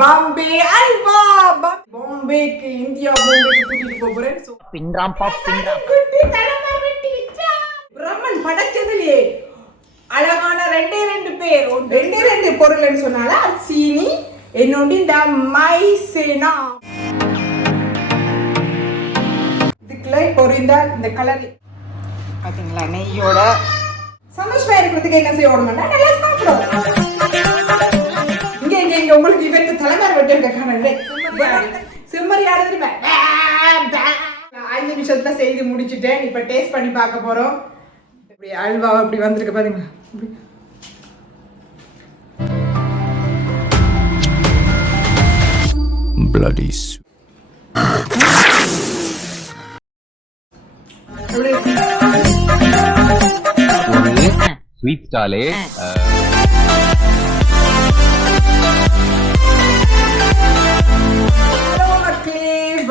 Bombay halwa. பாம்பேக்கு India பாம்பேக்கு கூட்டிட்டு போறேன். So பின்றாம் pop பின்றாம் குட்டி தலைமை வெட்டி வச்சா பிரம்மன் படைச்சதுலயே அழகான ரெண்டு பேர் ரெண்டு பொருள்னு சொன்னால அது சீனி என்னோட இந்த மைசேனா. இதுக்குள்ள பொரிந்த இந்த கலர் பாத்தீங்களா நெய்யோட சந்தோஷமா இருக்கிறதுக்கு என்ன செய்யணும்னா நல்லா சாப்பிடும். இங்க உங்களுக்கு இவன் தலைமை வெட்டிருக்க காணல செம்மறி ஆடுது 5 நிமிஷத்துல செய்து முடிச்சுட்டேன். இப்ப டேஸ்ட் பண்ணி பார்க்க போறோம். இப்படி அல்வா இப்படி வந்திருக்கு பாருங்க. bloody sweet style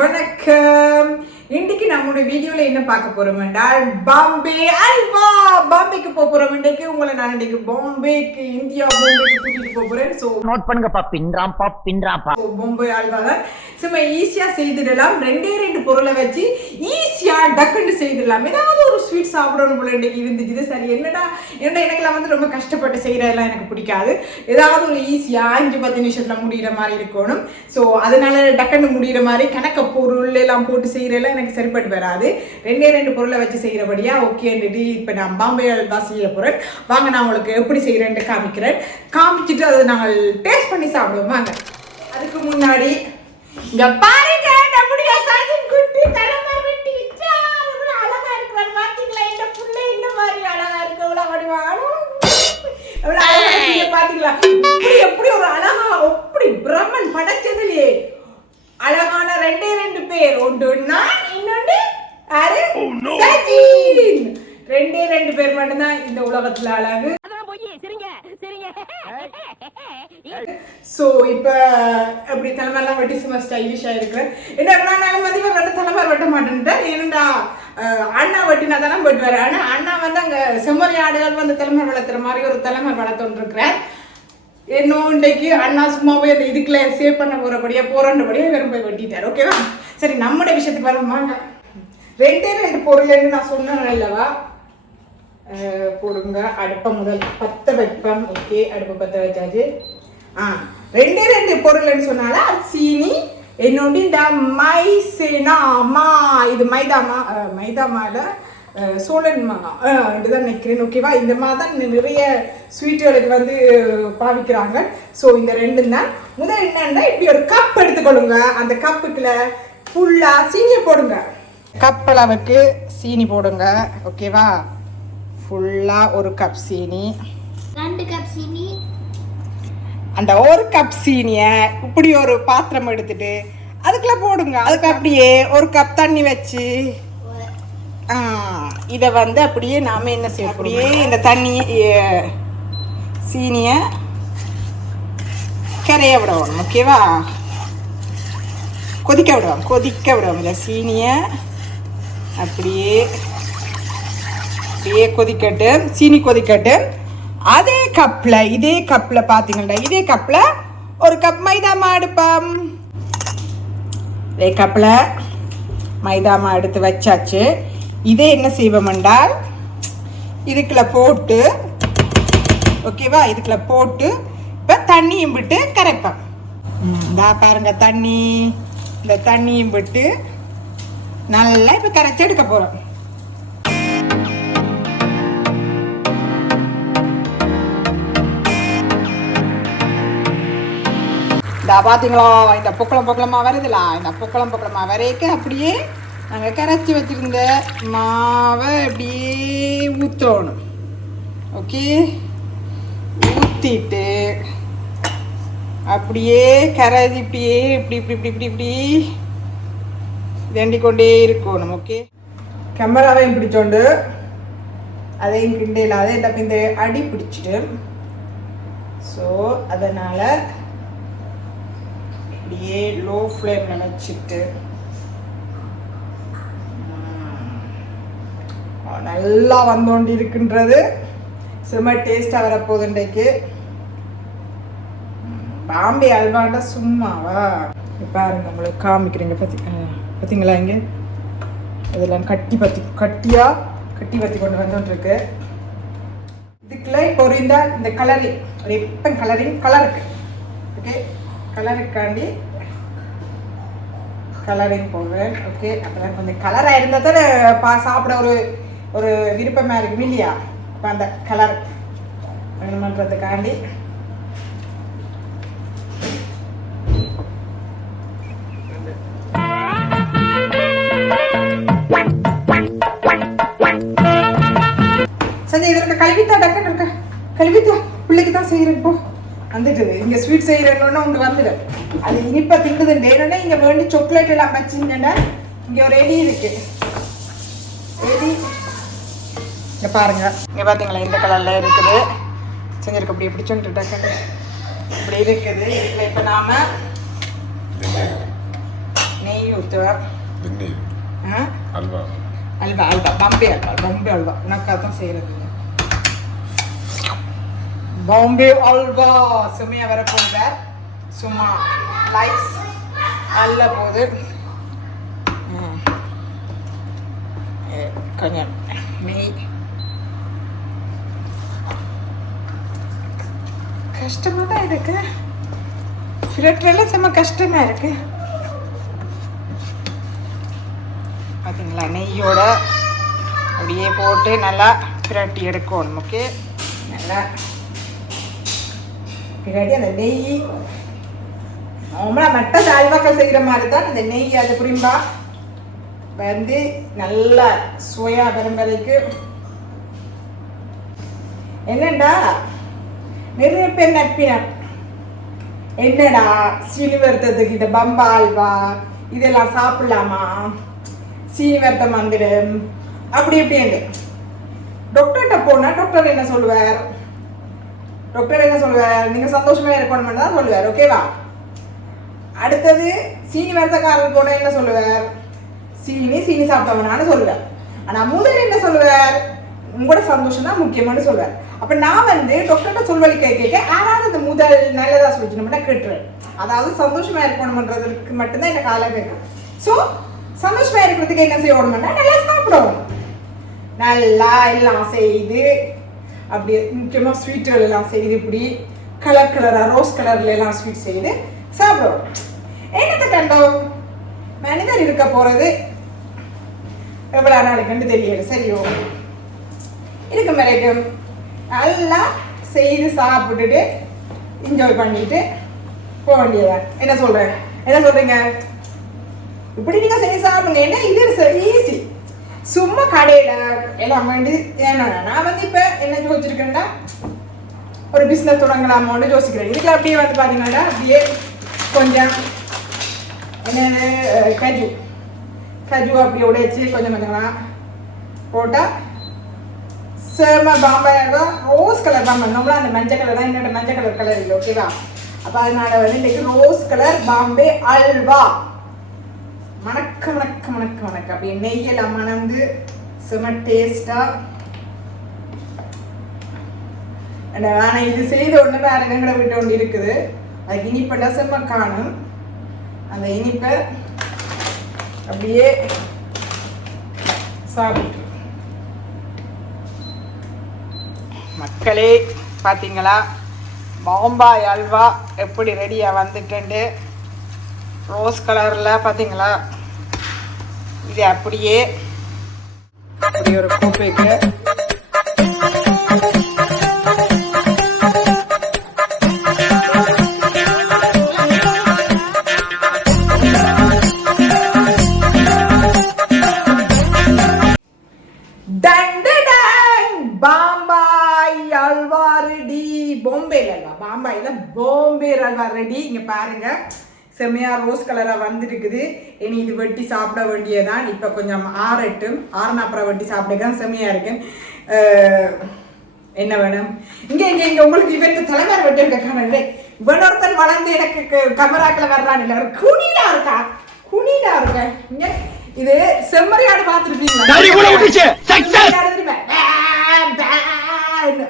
வணக்கம். இன்னைக்கு நம்மளோட வீடியோல என்ன பார்க்க போறோம் என்றால் பாம்பே அல்வா. பாம்பேக்கு போறோம். இன்னைக்கு உங்களை நான் இன்னைக்கு பாம்பேக்கு இந்தியா பாம்பேக்கு கூட்டிட்டு போறேன். சோ நோட் பண்ணுங்கப்பா பின்றாம் பாப் பின்றாம் பாப். பாம்பே அல்வா தான் சும்மா ஈஸியா செய்திடலாம். ரெண்டு பொருளை வச்சு ஈஸியா டக்குன்னு செய்திடலாம். ஏதாவது ஒரு ஸ்வீட் சாப்பிடணும் போல இன்னைக்கு இருந்துச்சு. சரி என்னடா எனக்குலாம் வந்து ரொம்ப கஷ்டப்பட்டு செய்யறதெல்லாம் எனக்கு பிடிக்காது. ஏதாவது ஒரு ஈஸியா 5-10 நிமிஷத்துல முடிகிற மாதிரி இருக்கணும். ஸோ அதனால டக்குன்னு முடிகிற மாதிரி கணக்க பொருள் எல்லாம் போட்டு செய்யறதெல்லாம் எனக்கு சரிப்பட்டு வராது. ரெண்டு பொருளை வச்சு செய்யறபடியா ஓகே. இப்ப நான் பாம்பே அல்வா செய்ய போறேன். வாங்க நான் உங்களுக்கு எப்படி செய்யறேன்னு காமிக்கிறேன். காமிச்சிட்டு அதை நாங்கள் டேஸ்ட் பண்ணி சாப்பிடுவோம். வாங்க. அதுக்கு முன்னாடி இங்க பாருங்க நம்முடைய சாஜன் குட்டி தலைமை வெட்டி வச்சா அழகா இருக்கிற பாத்தீங்களா? இந்த புள்ள இந்த மாதிரி அழகா இருக்கு. பாத்தீங்களா எப்படி ஒரு அழகா எப்படி பிரம்மன் படைச்சதுலயே அழகான ரெண்டு பேர். ஒன்று நான் இன்னொன்று யாரு சஜின். ரெண்டு பேர் மட்டும்தான் இந்த உலகத்துல அழகு. சோ இப்ப அப்படி தலைமையெல்லாம் வெட்டி சும்மா ஸ்டைலிஷா இருக்கிறேன். என்ன நானும் வந்து வெட்ட தலைமை வெட்ட மாட்டேன்ட்டேன். ஏனண்டா அண்ணா வெட்டினா தானே வெட்டுவாரு. ஆனா அண்ணா வந்து அங்க செம்மறி ஆடுகள் வந்து தலைமை வளர்த்துற மாதிரி ஒரு தலைமை வளர்த்துட்டு இருக்கிறார். இன்னைக்கு அண்ணா சும்மா போய் அந்த இதுக்குள்ள சேவ் பண்ண போறபடியா வெறும் போய் வெட்டிட்டார். ஓகேவா? சரி நம்மட விஷயத்துக்கு வருவாங்க. ரெண்டு பொருள்னு நான் சொன்னேன் அல்லவா? போடுங்க. அடுப்பை முதல் பத்த வைப்பேன். ஓகே அடுப்பை பத்த வச்சாச்சு. ரெண்டு பொருள்னு சொன்னால அது சீனி என்னோட இந்த மைசேனா மா. இது மைதாமால சோழன் மாங்கா இதுதான் நினைக்கிறேன். ஓகேவா? இந்த மாதிரி தான் நிறைய ஸ்வீட்டுகளுக்கு வந்து பாவிக்கிறாங்க. ஸோ இந்த ரெண்டும் தான். முதல் என்னன்னா இப்படி ஒரு கப் எடுத்துக்கொள்ளுங்க. அந்த கப்புக்குள்ள ஃபுல்லா சீனியை போடுங்க. கப் அளவுக்கு சீனி போடுங்க. ஓகேவா? ஃபுல்லா ஒரு கப் சீனி. 2 கப் சீனி. அந்த ஒரு கப் சீனியை இப்படி ஒரு பாத்திரம் எடுத்துட்டு அதுக்குள்ள போடுங்க. அதுக்கு அப்படியே ஒரு கப் தண்ணி வச்சு இதை வந்து அப்படியே நாம என்ன செய்யணும், அப்படியே இந்த தண்ணி சீனியை கரைய விடணும். ஓகேவா? கொதிக்க விடுவோம். இந்த சீனியை அப்படியே கொதிக்கட்டு. சீனி கொதிக்கட்டு. இதே கப்பில் பார்த்தீங்கன்னா இதே கப்பில் ஒரு கப் மைதா மாவு எடுப்போம். இதே கப்பில் மைதா மாவு எடுத்து வச்சாச்சு. இதே என்ன செய்வோம் என்றால் இதுக்குள்ள போட்டு ஓகேவா? இதுக்குள்ள போட்டு இப்போ தண்ணியும் விட்டு கரைப்போம். இந்தா பாருங்க தண்ணி. இந்த தண்ணியும் விட்டு நல்லா இப்போ கரைச்சி எடுக்க போகிறோம். இந்த பார்த்தீங்களா இந்த பொக்கலமா வருதுல? இந்த பொக்கலமா வரைக்க அப்படியே நாங்கள் கரைச்சி வச்சுருந்த மாவை அப்படியே ஊற்றணும். ஓகே? ஊற்றிட்டு அப்படியே கரைச்சி இப்படியே இப்படி வேண்டிக் கொண்டே இருக்கணும். ஓகே? கேமராவையும் பிடிச்சோண்டு அதையும் கிண்டையில் அதை இந்த அடி பிடிச்சிட்டு ஸோ அதனால் அப்படியே லோ ஃப்ளேமில் வச்சுட்டு நல்லா வந்தோண்டி இருக்கின்றது. செம்ம டேஸ்டாக வரப்போகுது இன்றைக்கு. பாம்பே அல்வாண்டா சும்மாவா? பாருங்க உங்களுக்கு காமிக்கிறீங்க பார்த்தீங்களா? இங்கே இதெல்லாம் கட்டி பற்றி கொண்டு வந்துருக்கு. இதுக்குள்ள இப்போ இந்த கலரிங் ஒரு இப்போ கலருக்கு ஓகே, கலருக்காண்டி கலரிங் போடுவேன். ஓகே, அப்போதான் கொஞ்சம் கலராக இருந்தால் தான் சாப்பிட ஒரு விருப்பமாக இருக்கும் இல்லையா? இப்போ அந்த கலர் வேணுமன்றதுக்காண்டி சஞ்சய் இதற்கு கல்வித்தா டக்குன்னு இருக்க. கல்வித்தா பிள்ளைக்கு தான் செய்கிறேன். இப்போ வந்துட்டு இங்கே ஸ்வீட் செய்கிறேன்னு உங்க வந்துடு. அது இனிப்பா திண்டுதுன்னு என்னன்னா இங்கே வேண்டி சாக்லேட் எல்லாம் வச்சிங்கன்னா இங்கே ஒரு ரெடி இருக்கு. ரெடி இங்கே பாருங்க, இங்கே பார்த்தீங்களா இந்த கலரில் இருக்குது. செஞ்சிருக்கு அப்படி எப்படி சொல்லிட்டு டக்குன்னு இப்படி இருக்குது. இதில் இப்போ நாம நெய் ஊற்றுவேன். அல்வா பாம்பே அல்வா உனக்காக தான் செய்கிறது. பாம்பே அல்வா சும்மையாக வரப்போங்க. சும்மா லைஸ் அல்ல போது கொஞ்சம் நெய். கஷ்டமாக தான் இருக்கு, ஃபிலட்ரெல்லாம் செம்ம கஷ்டமாக இருக்கு. பார்த்தீங்களா? நெய்யோட அப்படியே போட்டு நல்லா பிரட்டி எடுக்கணும். ஓகே, நல்லா பிரட்டி அந்த நெய் நம்மளா மட்ட சால்வாக்கள் செய்கிற மாதிரி தான் இந்த நெய் அது புரியும்பா வந்து நல்லா சுவையா பெரும்பறைக்கு. என்னண்டா நிறைய பேர் நப்பினர் என்னடா சீனி வருத்தத்துக்கு இந்த பம்பா அல்வா இதெல்லாம் சாப்பிடலாமா, சீனி வருத்தம் வந்துடும் அப்படி இப்படின்னு. டாக்டர்கிட்ட போனால் டாக்டர் என்ன சொல்லுவார்? நீங்கள் சந்தோஷமாக இருக்கணும்னு தான் சொல்லுவார். ஓகேவா? அடுத்தது சீனி வருத்தக்காரர் போனால் என்ன சொல்லுவார்? சீனி சாப்பிட்டவனான்னு சொல்லுவார். ஆனால் முதல் என்ன சொல்லுவார்? உங்களோட சந்தோஷம் தான் முக்கியமானு சொல்லுவார். அப்போ நான் வந்து டாக்டர்கிட்ட சொல்வழி கேட்க யாராவது அந்த முதல் நல்லதாக சொல்லிச்சுன்னா கேட்டுருவேன். அதாவது சந்தோஷமாக இருக்கணும்ன்றதுக்கு மட்டும்தான் எனக்கு காலை கேட்கும். ஸோ சந்தோஷமாக இருக்கிறதுக்கு என்ன செய்யணும்னா நல்லா சாப்பிடணும். நல்லா எல்லாம் செய்து அப்படியே முக்கியமாக ஸ்வீட்டுகள் எல்லாம் செய்து இப்படி கலராக ரோஸ் கலர்ல எல்லாம் ஸ்வீட் செய்து சாப்பிடணும். என்னத்தை கண்டோம்? மனிதர் இருக்க போகிறது எவ்வளோ நாளைக்குன்னு தெரியல. சரியோ இருக்கும் வரைக்கும் நல்லா செய்து சாப்பிட்டுட்டு என்ஜாய் பண்ணிட்டு போக வேண்டியதான். என்ன சொல்கிறீங்க? இப்படி நீங்கள் செய்ய சாப்பிடுங்க. ஏன்னா இது ஈஸி. சும்மா கடையில் எல்லாம் வேண்டி ஏன்னா நான் வந்து இப்போ என்ன யோசிச்சிருக்கேன்னா ஒரு பிஸ்னஸ் தொடங்கலாமோன்னு யோசிக்கிறேன். இதில் அப்படியே வந்து பார்த்தீங்கன்னா அப்படியே கொஞ்சம் என்னது கஜு அப்படியே உடைச்சி கொஞ்சம் கொஞ்சமாக போட்டால் செம பாம்பாய் அல்வா. ரோஸ் கலர் பாம்பா நம்மளா அந்த மஞ்சள் கலர் தான், என்னோட மஞ்சள் கலர் இல்லை. ஓகேவா? அப்போ அதனால வந்து இன்றைக்கு ரோஸ் கலர் பாம்பே அல்வா. மணக்க அப்படியே நெய்யெல்லாம் மணந்து செம டேஸ்டா. ஆனால் இது செய்த ஒன்று வேற எங்களை விட்டு ஒன்று இருக்குது. அதுக்கு இனிப்பை செம்ம காணும். அந்த இனிப்பை அப்படியே சாப்பிட்டு மக்களே பார்த்தீங்களா? பாம்பாய் அல்வா எப்படி ரெடியாக வந்துட்டு ரோஸ் கலரில் பார்த்தீங்களா? இது அப்படியே ஒரு கோப்பைக்கு பாம்பாய் அல்வா ரெடி. பாம்பே அல்வா ரெடி. இங்க பாருங்க செம்மையா ரோஸ் கலரா வந்துருக்குது. இனி இது வெட்டி சாப்பிட வேண்டியதான். இப்ப கொஞ்சம் ஆறட்டும். ஆறுனா அப்புறம் வெட்டி சாப்பிடுதான் செம்மையா இருக்கு. என்ன வேணும்? இங்க உங்களுக்கு இவன் தலைமையை வெட்டி இருக்க காணல. இவனொருத்தன் வளர்ந்து எனக்கு கமராக்களை வர்றான். இல்லை குனிடா இருக்கா இங்க. இது செம்மறியாடு பார்த்துருப்பீங்களா?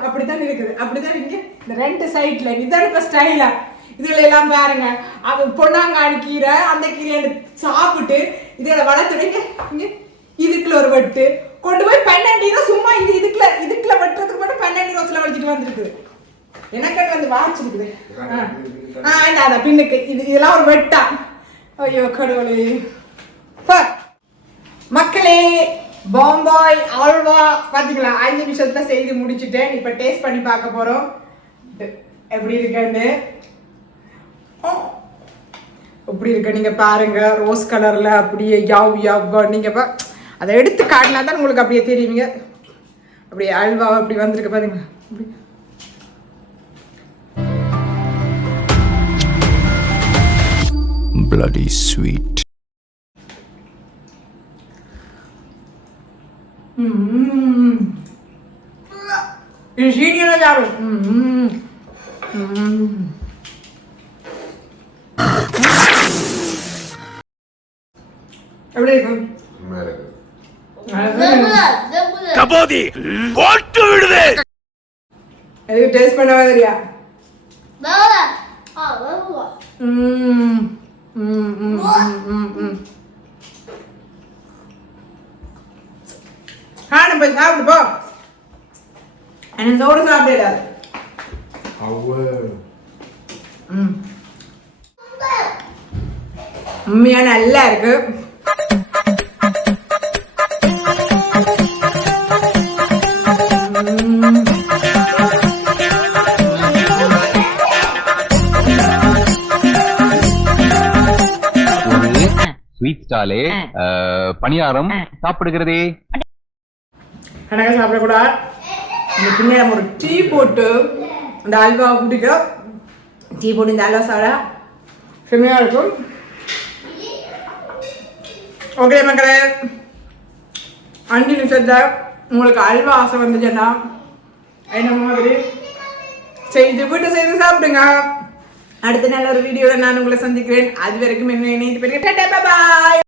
அப்படித்தான் இருக்குது. அப்படித்தான் இங்க இந்த ரெண்டு சைட்ல இதான் இப்ப ஸ்டைலா. இதுல எல்லாம் பாருங்க அது பொன்னாங்கானி கீரை அந்த கீரை சாப்பிட்டு இதுல வளர்த்துடுங்க இதுக்குள்ள ஒரு வெட்டு கொண்டு போய் 12 ரூபா சும்மா இதுக்குள்ள வெட்டுறதுக்கு மட்டும் 12 ரூபா செலவழிச்சிட்டு வந்திருக்கு. எனக்கு வந்து வாச்சிருக்குது. அதான் பின்னுக்கு இதெல்லாம் ஒரு வெட்டா. ஐயோ கடவுளே. மக்களே பாம்பாய் அல்வா பாத்தீங்களா 5 நிமிஷத்துல செய்து முடிச்சுட்டேன். இப்ப டேஸ்ட் பண்ணி பார்க்க போறோம் எப்படி இருக்குன்னு. எப்படி இருக்கு நீங்க பாருங்க. ரோஸ் கலர்ல அப்படியே யாவ் நீங்க அதை எடுத்து காட்டினா தான் உங்களுக்கு அப்படியே தெரியுங்க. அப்படியே அல்வா அப்படி வந்திருக்கு பாருங்க. Bloody sweet. இது சீனியனா சாரு. எப்படி இருக்கும்? கபோதி போட்டு விடுவே. எதுக்கு டேஸ்ட் பண்ண மாதிரியா? நம்ம சாப்பிடு போ. எனக்கு சோறு சாப்பிடாது. உண்மையா நல்லா இருக்கு. ஸ்வீட் ஸ்டாலே பணியாரம் சாப்பிடுகிறதே. கணக்கா சாப்பிடக்கூடாது. இந்த பின்னாடி ஒரு டீ போட்டு இந்த அல்வா குடிக்க டீ போட்டு இந்த அல்வா சாப்பிட செம்மையா இருக்கும். ஓகே மக்களே 5 நிமிஷத்துல உங்களுக்கு அல்வா ஆசை வந்துச்சுன்னா என்ன மாதிரி வீட்டை செய்து சாப்பிடுங்க. அடுத்த நல்ல ஒரு வீடியோட நான் உங்களை சந்திக்கிறேன். அது வரைக்கும் என்ன இணைந்து போயிருக்கேன். பாய்.